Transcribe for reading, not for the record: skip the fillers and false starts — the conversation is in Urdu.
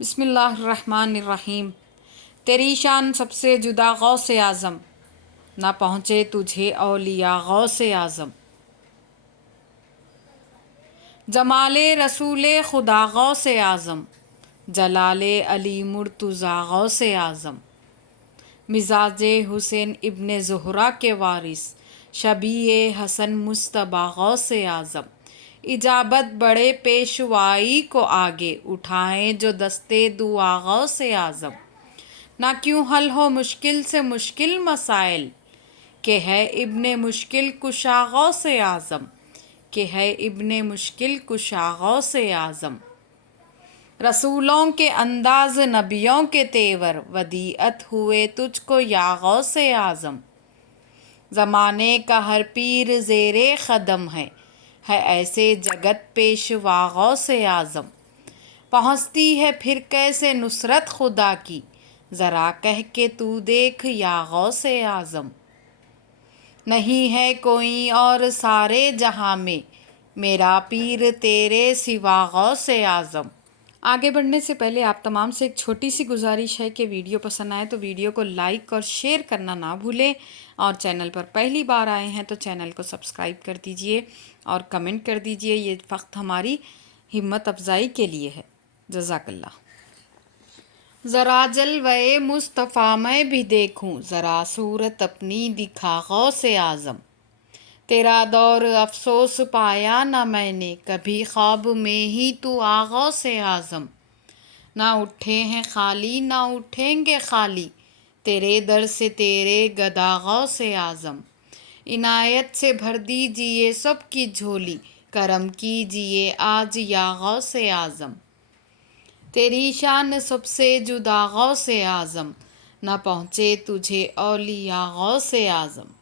بسم اللہ الرحمن الرحیم۔ تیری شان سب سے جدا غوث اعظم، نہ پہنچے تجھے اولیاء غوث اعظم۔ جمال رسول خدا غوث اعظم، جلال علی مرتضیٰ غوث اعظم۔ مزاج حسین ابن زہرا کے وارث، شبیہ حسن مجتبیٰ غوث اعظم۔ اجابت بڑے پیشوائی کو آگے، اٹھائیں جو دستے دعا غوث اعظم۔ نہ کیوں حل ہو مشکل سے مشکل مسائل، کہ ہے ابن مشکل کشا غوث اعظم، کہ ہے ابن مشکل کشا غوث اعظم۔ رسولوں کے انداز نبیوں کے تیور، ودیعت ہوئے تجھ کو یا غوث اعظم۔ زمانے کا ہر پیر زیر قدم ہے ایسے جگت پیشوا غوث اعظم۔ پہنچتی ہے پھر کیسے نصرت خدا کی، ذرا کہہ کے تو دیکھ یا غوث اعظم۔ نہیں ہے کوئی اور سارے جہاں میں، میرا پیر تیرے سوا غوث اعظم۔ آگے بڑھنے سے پہلے آپ تمام سے ایک چھوٹی سی گزارش ہے کہ ویڈیو پسند آئے تو ویڈیو کو لائک اور شیئر کرنا نہ بھولیں، اور چینل پر پہلی بار آئے ہیں تو چینل کو سبسکرائب کر دیجئے اور کمنٹ کر دیجئے، یہ وقت ہماری ہمت افزائی کے لیے ہے۔ جزاک اللہ۔ ذرا جلوے مصطفیٰ میں بھی دیکھوں، ذرا صورت اپنی دکھا غوث اعظم۔ تیرا دور افسوس پایا نہ میں نے، کبھی خواب میں ہی تو آ غوث اعظم۔ نہ اٹھے ہیں خالی نہ اٹھیں گے خالی، تیرے در سے تیرے گدا غوث اعظم۔ عنایت سے بھر دیجئے سب کی جھولی، کرم کیجئے آج یا غوث اعظم۔ تیری شان سب سے جدا غوث اعظم، نہ پہنچے تجھے اولیاء غوث اعظم۔